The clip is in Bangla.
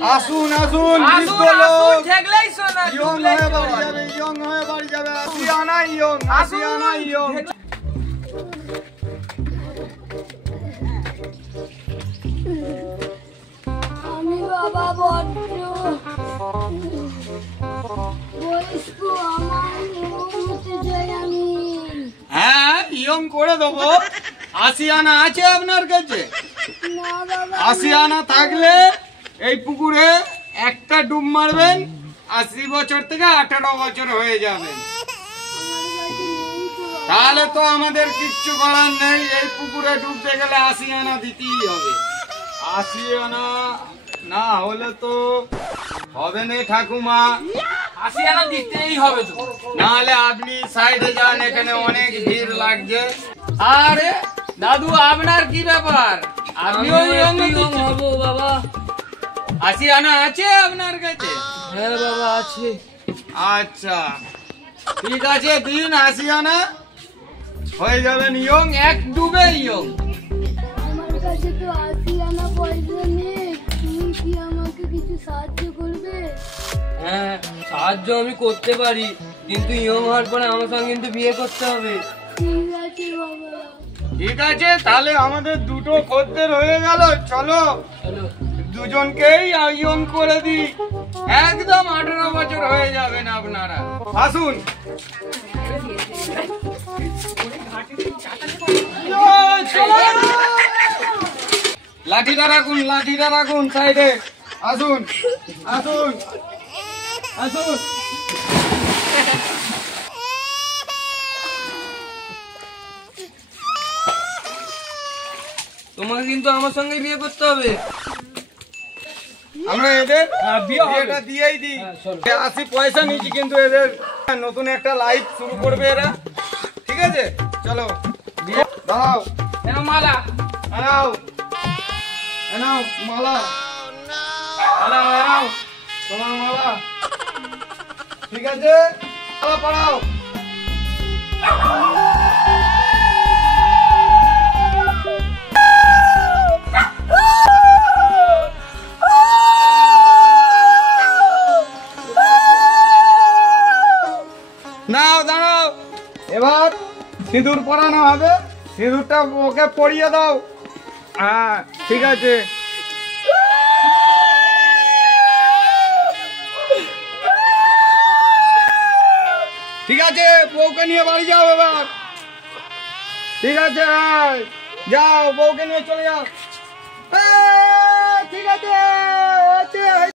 আসুন আসুন ঠেকলেই শোনা ইয়ং হয়ে বাড়ি যাবে আসিয়ানা ইয়ং আমি বাবা বড্ড বয়স্ক আমার হতে চাই আমি। হ্যাঁ ইয়ং করে দেবো। আসিয়ানা আছে আপনার কাছে? না বাবা, আসিয়ানা থাকলে এই পুকুরে একটা ডুব মারবেন, 80 বছর থেকে 18 বছর হয়ে যাবেন। তাহলে তো আমাদের কিচ্ছু করার নেই, এই পুকুরে ডুবতে গেলে আসিয়ানা দিতেই হবে। আসিয়ানা না হলে তো হবে না ঠাকুমা, আসিয়ানা দিতেই হবে তো। নাহলে আপনি সাইডে যান, এখানে অনেক ভিড় লাগছে। আরে দাদু আপনার কি ব্যাপার? আপনিও ইয়ং হব বাবা। আসিয়ানা আছে আপনার কাছে? হ্যাঁ বাবা আছে। আচ্ছা ঠিক আছে, দিন আসিয়ানা, হয়ে যাবেন ইয়ং, এক ডুবে ইয়ং। আমার কাছে তো আসিয়ানা পয়সা নেই, তুমি কি আমাকে কিছু সাহায্য করবে? হ্যাঁ সাহায্য আমি করতে পারি, কিন্তু ইয়ং হওয়ার পরে আমার সঙ্গে কিন্তু বিয়ে করতে হবে। ঠিক আছে বাবা। ঠিক আছে, তাহলে আমাদের দুটো খদ্দের হয়ে গেল, চলো চলো। দুজনকেই ইয়ং করে দিই, একদম 18 বছর হয়ে যাবেন আপনারা। আসুন লাঠিটা রাখুন সাইডে। আসুন আসুন আসুন। তোমাকে কিন্তু আমার সঙ্গে বিয়ে করতে হবে। আমরা এদের বিয়েটা বিয়েটা দিয়েই দিই। হ্যাঁ, চলো। 80 পয়সা নিচ্ছি, কিন্তু এদের নতুন একটা লাইফ শুরু করবে এরা। ঠিক আছে চলো, বিয়ে দাও। কেন মালা? এনাও মালা, এনাও তোমার মালা। ঠিক আছে মালা পড়াও। নাও দাঁড়াও, এবার সিঁদুর পরানো হবে, সিঁদুরটা ওকে পরিয়ে দাও। হ্যাঁ ঠিক আছে। ঠিক আছে, বউকে নিয়ে বাড়ি যাও এবার। ঠিক আছে যাও, বউকে নিয়ে চলে যাও। ঠিক আছে।